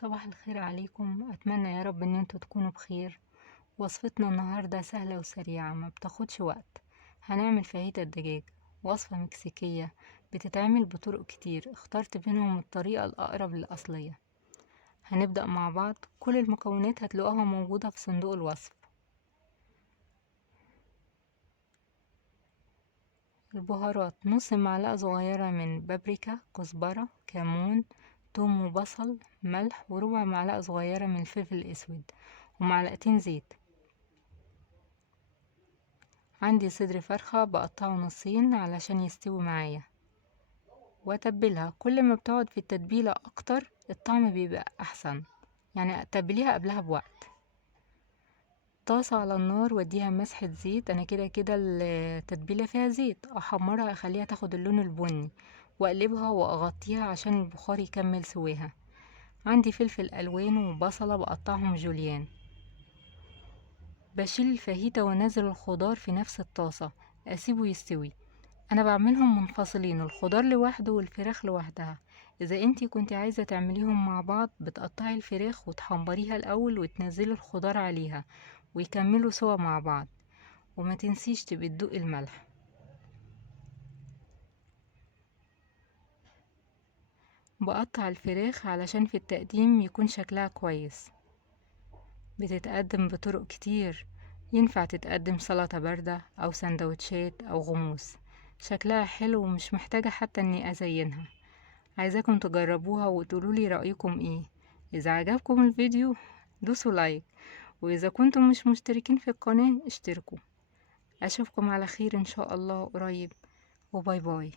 صباح الخير عليكم، أتمنى يا رب إن انتوا تكونوا بخير. وصفتنا النهاردة سهلة وسريعة ما بتاخدش وقت. هنعمل فاهيتا الدجاج، وصفة مكسيكية بتتعمل بطرق كتير، اخترت بينهم الطريقة الأقرب للأصلية. هنبدأ مع بعض. كل المكونات هتلاقوها موجودة في صندوق الوصف. البهارات: نص معلقة صغيرة من بابريكا، كزبرة، كمون، توم وبصل، ملح، وربع معلقة صغيرة من الفلفل الأسود، ومعلقتين زيت. عندي صدر فرخة بقطعه نصين علشان يستوي معايا، واتبلها. كل ما بتقعد في التتبيلة اكتر الطعم بيبقى احسن، يعني اتبليها قبلها بوقت. طاسة على النار واديها مسحة زيت، انا كده كده التتبيلة فيها زيت، احمرها اخليها تاخد اللون البني، واقلبها واغطيها عشان البخار يكمل سواها. عندي فلفل الوان وبصلة بقطعهم جوليان. بشيل الفاهيتا وانزل الخضار في نفس الطاسة، اسيبه يستوي. انا بعملهم منفصلين، الخضار لوحده والفراخ لوحدها. اذا انتي كنتي عايزة تعمليهم مع بعض بتقطعي الفراخ وتحمريها الاول وتنزلي الخضار عليها ويكملوا سوا مع بعض. وما تنسيش تبقي تدوقي الملح. بقطع الفراخ علشان في التقديم يكون شكلها كويس. بتتقدم بطرق كتير، ينفع تتقدم سلطة باردة او سندوتشات او غموس. شكلها حلو ومش محتاجة حتى اني ازينها. عايزاكم تجربوها وتقولولي رأيكم ايه. اذا عجبكم الفيديو دوسوا لايك، واذا كنتم مش مشتركين في القناة اشتركوا. اشوفكم على خير ان شاء الله قريب، وباي باي.